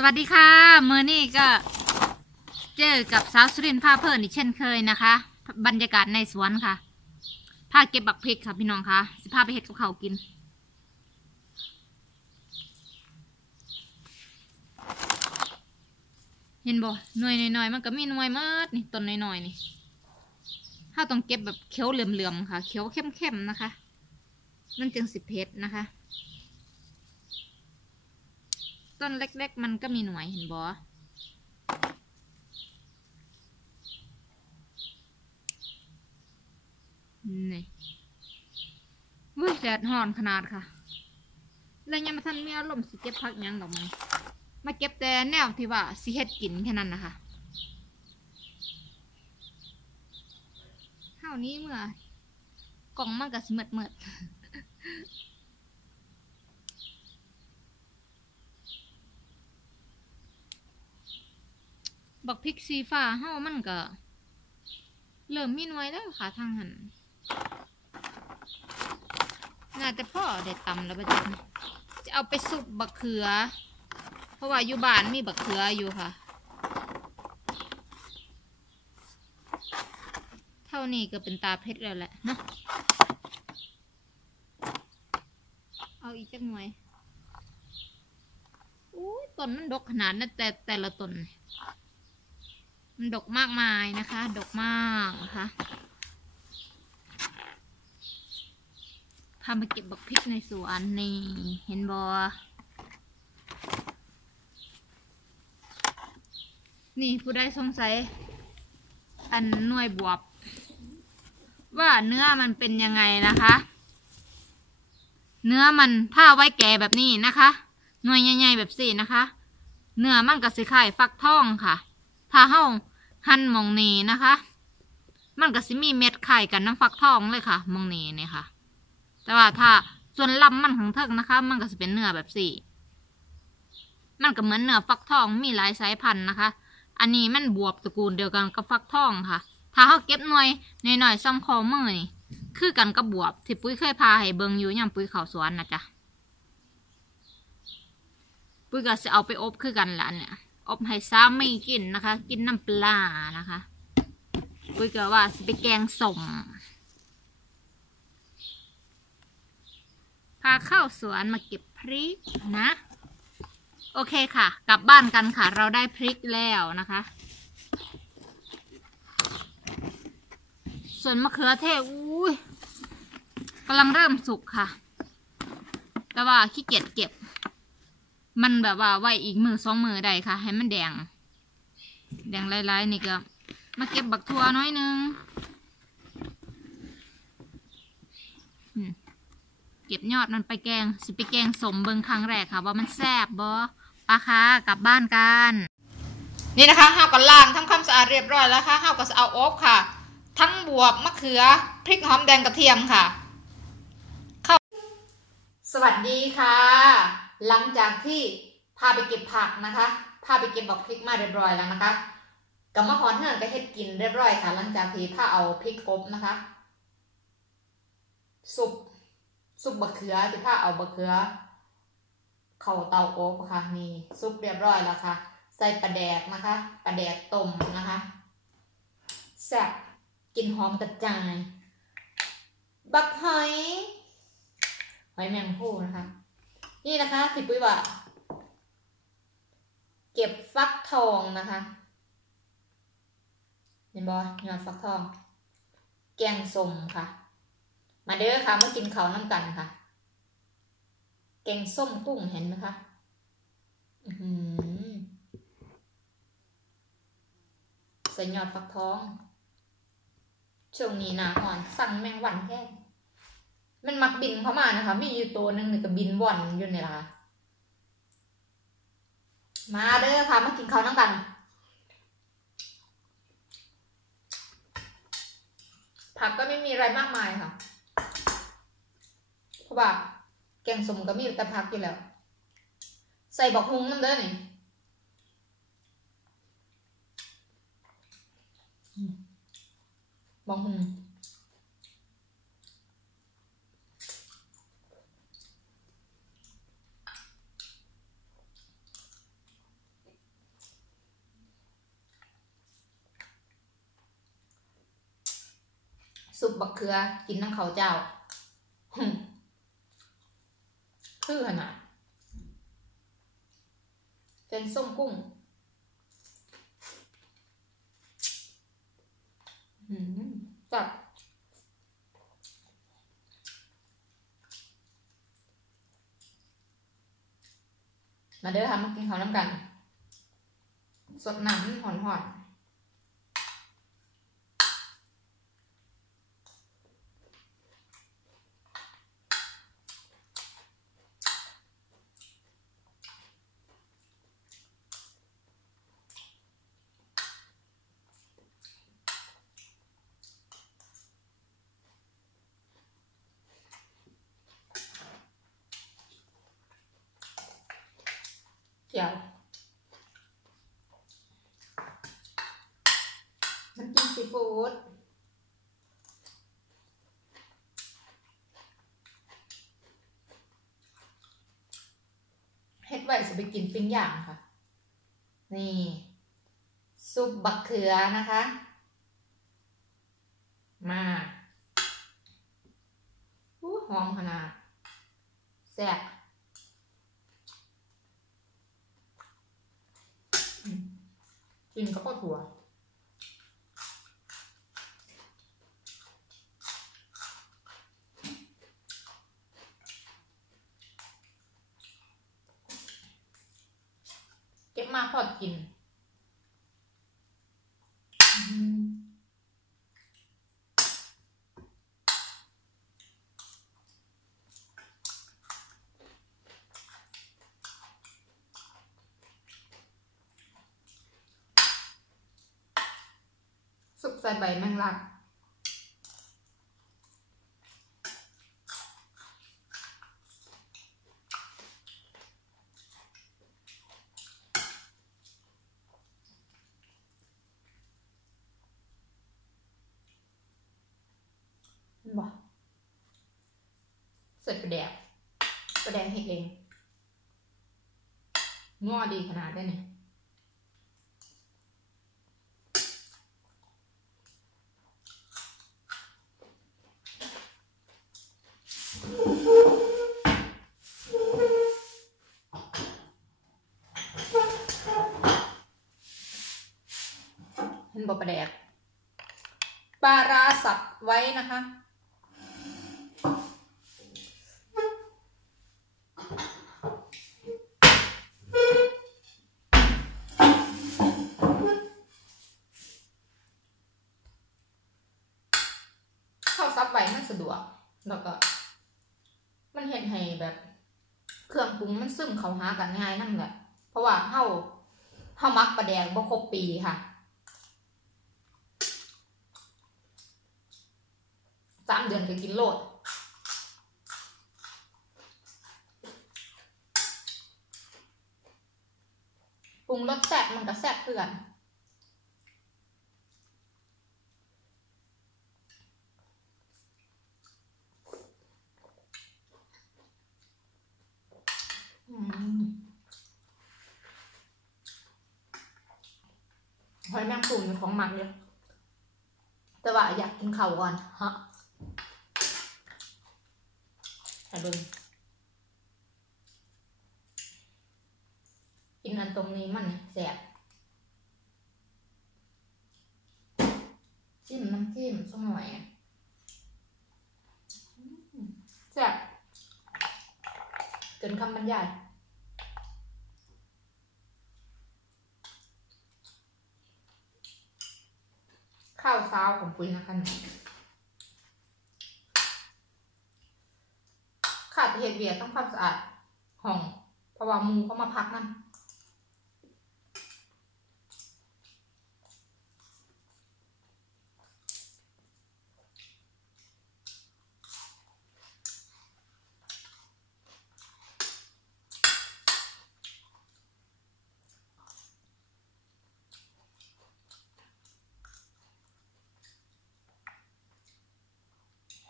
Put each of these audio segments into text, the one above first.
สวัสดีค่ะมือนี่ก็ เจอกับสาวสุรินทร์พาเพลินอีกเช่นเคยนะคะ บรรยากาศในสวนค่ะพาเก็บบักพริกค่ะพี่น้องคะสิพาไปเห็ดกับเขากิน เห็นบ่หน่วยหน่อยๆมันก็มีหน่วยมากนี่ต้นหน่อยๆนี่ถ้าต้องเก็บแบบเขียวเหลื่อมๆค่ะ เขียวเข้มๆนะคะมันจึงสิเพชรนะคะ ต้นเล็ก ๆ มันก็มีหน่วยเห็นบ่นี่วุ้ยแดดห่อนขนาดค่ะ แล้วยังมาทันมีอารมณ์สิเก็บพักยังดอกมันมาเก็บแต่แนวที่ว่าสิเฮ็ดกินแค่นั้นนะคะเท่านี้เมื่อกล่องมันก็สมดเมิด บักพริกสีฟ้าเฮามันก็เริ่มมีหน่วยแล้วค่ะทางหันน่าจะพ่อได้ตำแล้วปะจ๊ะจะเอาไปสุบบักเขือ เพราะว่าอยู่บ้านมีบักเขืออยู่ค่ะ เท่านี้ก็เป็นตาเพชรแล้วแหละนะเอาอีกจักหน่วยอุ้ยต้นมันดกขนาดนั้นแต่แต่ละต้น มันดกมากมายนะคะ ดกมากนะคะพามาเก็บบักพริกในสวนนี่ เห็นบอนี่ผู้ได้สงสัย อันหน่วยบวบ ว่าเนื้อมันเป็นยังไงนะคะ เนื้อมันถ้าไว้แก่แบบนี้นะคะ หน่วยใหญ่ๆแบบสี่นะคะ เนื้อมันก็สิไข่ฟักทองค่ะ ถ้าเฮา หั่นมองนีนะคะ มันก็สิมีเม็ดไข่กับน้ำฟักทองเลยค่ะมองนีเนี่ยค่ะ แต่ว่าถ้าส่วนลำมันของเทิกนะคะ มันก็จะเป็นเนื้อแบบสี่มันก็เหมือนเนื้อฟักทองมีหลายสายพันธุ์นะคะ อันนี้มันบวบตระกูลเดียวกันกับฟักทองค่ะ ถ้าเขาเก็บหน่วยหน่อยๆซ้ำคอมือนี่คือกันกับบวบที่ปุ้ยเคยพาให้เบิงอยู่ยามปุ้ยเขาสวนนะจ๊ะปุ้ยก็จะเอาไปอบคือกันละเนี่ย อบให้ซ้ำไม่กินนะคะ กินน้ำปลานะคะปุ้ยก็ว่าสิไปแกงส่งพาเข้าสวนมาเก็บพริกนะ โอเคค่ะ กลับบ้านกันค่ะ เราได้พริกแล้วนะคะ ส่วนมะเขือเทศอุ้ยกำลังเริ่มสุกค่ะ แต่ว่าขี้เกียจเก็บ มันแบบว่าไว้อีกมือสองมือได้ค่ะ ให้มันแดง แดงลายๆนี่ก็ มาเก็บบักทัวน้อยนึงเก็บยอดมันไปแกง สิไปแกงสมเบิงครั้งแรกค่ะว่ามันแซ่บบ่ปลาคะกลับบ้านกัน นี่นะคะห้าวก็ล้างทำความสะอาดเรียบร้อยแล้วค่ะห้าวก็จะเอาอบค่ะ ทั้งบวบมะเขือพริกหอมแดงกระเทียมค่ะเข้าสวัสดีค่ะ หลังจากที่พาไปเก็บผักนะคะ พาไปเก็บบักพริกมาเรียบร้อยแล้วนะคะกับมะฮอนเฮือนก็เฮ็ดกินเรียบร้อยค่ะหลังจากที่พาเอาพริกอบนะคะสุปซุปบะเขือที่ผ้าเอาบะเขือ เข้าเตาอบค่ะนี่ซุปเรียบร้อยแล้วค่ะ ใส่ปลาแดกนะคะปลาแดกต้มนะคะแซ่บกินหอมกระจาย บักหอยหอยแมงภู่นะคะ นี่นะคะสิปุ้ยว่าเก็บฟักทองนะคะเห็นบอยอดฟักทอง แกงส้มค่ะ มาเด้อค่ะมากินเขาน้ำกันค่ะ แกงส้มกุ้งเห็นไหมคะอือหือใส่ยอดฟักทองช่วงนี้หนาอ่อน สั่งแมงวันแค่ มันมักบินเข้ามานะคะ มีอยู่ตัวหนึ่งนี่ก็บินว่อนอยู่นี่ละมาเด้อค่ะ มากินเขาวน้ำกันผักก็ไม่มีอะไรมากมายค่ะ เพราะว่าแกงสมก็มีแต่ผักอยู่แล้ว ใส่บอกฮุงนั่นเด้อนี่บอกฮุง สุปบักเขือกินน้ำเขาเจ้าฮึคือขนาดแกงส้มกุ้งจัดมาเด้อค่ะมากินข้าวน้ำกัน สดน้ำหอนหอน เจียวน้ำจิ้มซีฟู้ดเฮ็ดไว้จะไปกินปิ้งย่างค่ะ นี่ ซุปบักเขือนะคะ มาอู้หอมขนาดแซ่บอืม กินกับข้าวถั่ว เก็บมาพอกินอืม สุกใส่ใบแมงลักเห็นบ่เสร็จประแดกประแดกให้เองง้อดีขนาดได้เนี่ยเห็น บ่ประแดกปลาราสับไว้นะคะ เข้าซับไว้มันสะดวก แล้วก็ มันเห็นให้แบบ เครื่องปรุงมันซึมเข้าหากันง่ายนั่นแหละ เพราะว่าเฮาเฮามักปลาแดงบ่ครบปีค่ะ สามเดือนก็กินโลดปรุงรสแซ่บมันก็แซ่บเพื่อนหอยแมงปุ่ของมักเลยแต่ว่าอยากกินข้าวก่อนฮะ ให้เบิ่งกินอันตรงนี้มันแสบจิ้มน้ำจิ้มสักหน่อยอืมแสบเกินคำบรรยายข้าวเช้าของปุ้ยนะคะ เนี่ยขาดเหตุเบียดต้องความสะอาดห้องเพราะว่ามูเขามาพักนั่น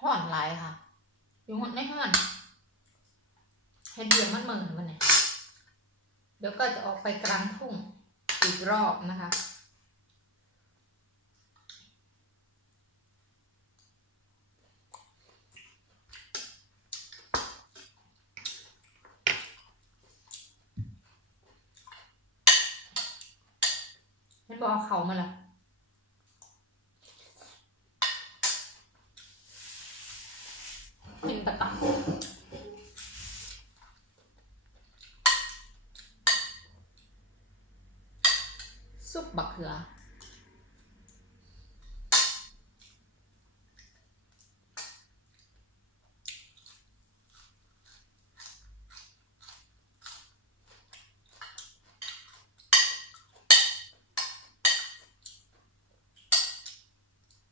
ห่อนหลายค่ะ อยู่หดในห้อน แค่เดือนมันเหมือนวันนี้เดี๋ยวก็จะออกไปกลางทุ่งอีกรอบนะคะ เห็นบอกเขามาละ ซุปบักเขือ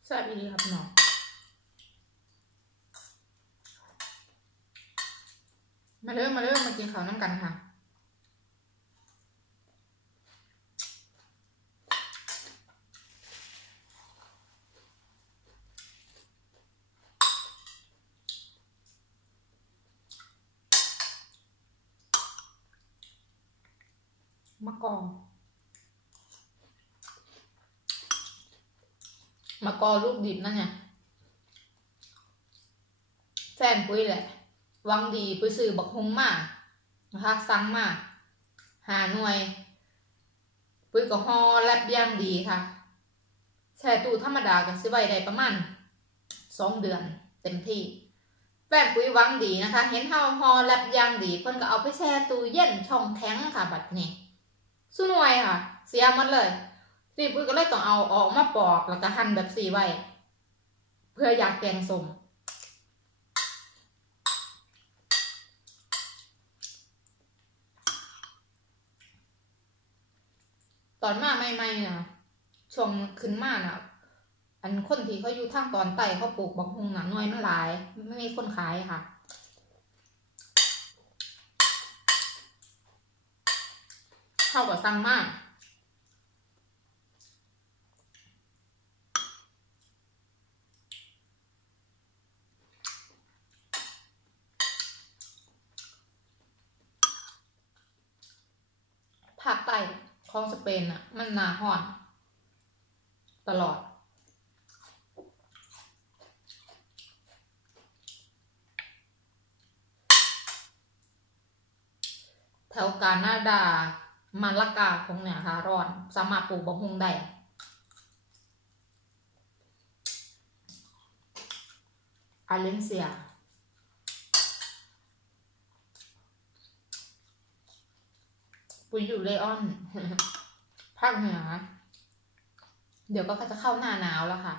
สวัสดีครับน้องมาเริ่มมาเริ่มมากินข้าวน้ำกันค่ะ มะกอกมะกอลูกดิบนั่นเนี่ยแฟนปุ้ยแหละ วังดีปุ้ยซื้อบักฮงมานะคะสั่งมาหาหน่วย ปุ้ยก็ห่อแลบย่างดีค่ะแช่ตู้ธรรมดาก็ซื้อไว้ได้ประมาณสองเดือนเต็มที่แฟนปุ้ยวังดีนะคะ เห็นเฮาห่อแลบย่างดี เพิ่นก็เอาไปแช่ตู้เย็นช่องแข็งค่ะบัดนี้ สู้หน่วยค่ะ เสียหมดเลยรีบปุ้ยก็เลยต้องเอาออกมาปอกแล้วก็หั่นแบบสี่ไว้ เพื่ออยากแกงสมตอนมาใหม่ๆนะช่วงขึ้นมานะอันคนที่เขาอยู่ทางตอนใต้เขาปลูกบักฮุงนะน่วยมันหลาย ไม่มีคนขายค่ะ เข้ากับซังมาก ภาคใต้ของสเปนอะมันนาหอน ตลอดแถวกานาดา มาลากาของเนี่ยค่ะร้อนสามารถปลูกบะฮุงได้อาเลนเซียปุยอยู่เลออนภาคเหนือเดี๋ยวก็จะเข้าหน้าหนาวแล้วค่ะ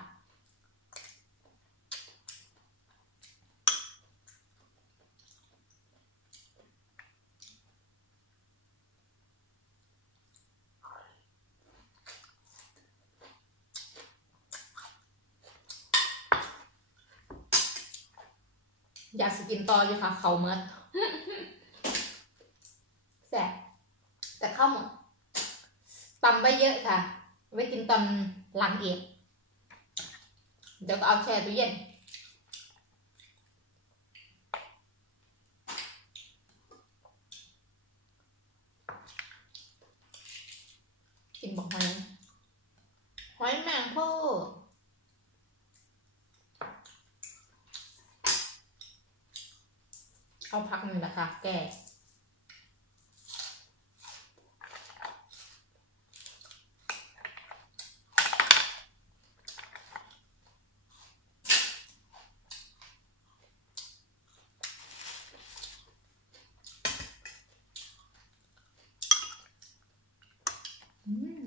อยากสกินต่ออยู่ค่ะ เขาเมื่อแสบแต่ข้าวหมดตำไว้เยอะค่ะ ไว้กินตอนหลังเอกเดี๋ยวก็เอาแช่ตู้เย็นกินบอกหอยหอยแมงผู้ เอาพักหนึ่งละคะ แก่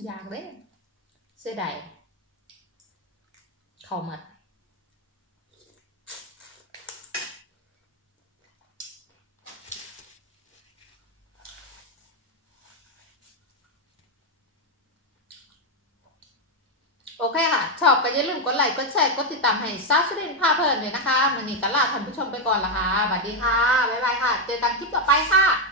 อยากเลยเสียดายเข้ามาโอเคค่ะ ชอบ ก็อย่าลืมกดไลค์กดแชร์กดติดตามให้ซาสุรินพาเพลินเลยนะคะมือนี้ก็ลาท่านผู้ชมไปก่อนละค่ะสวัสดีค่ะบ๊ายบายค่ะ เจอกันคลิปต่อไปค่ะ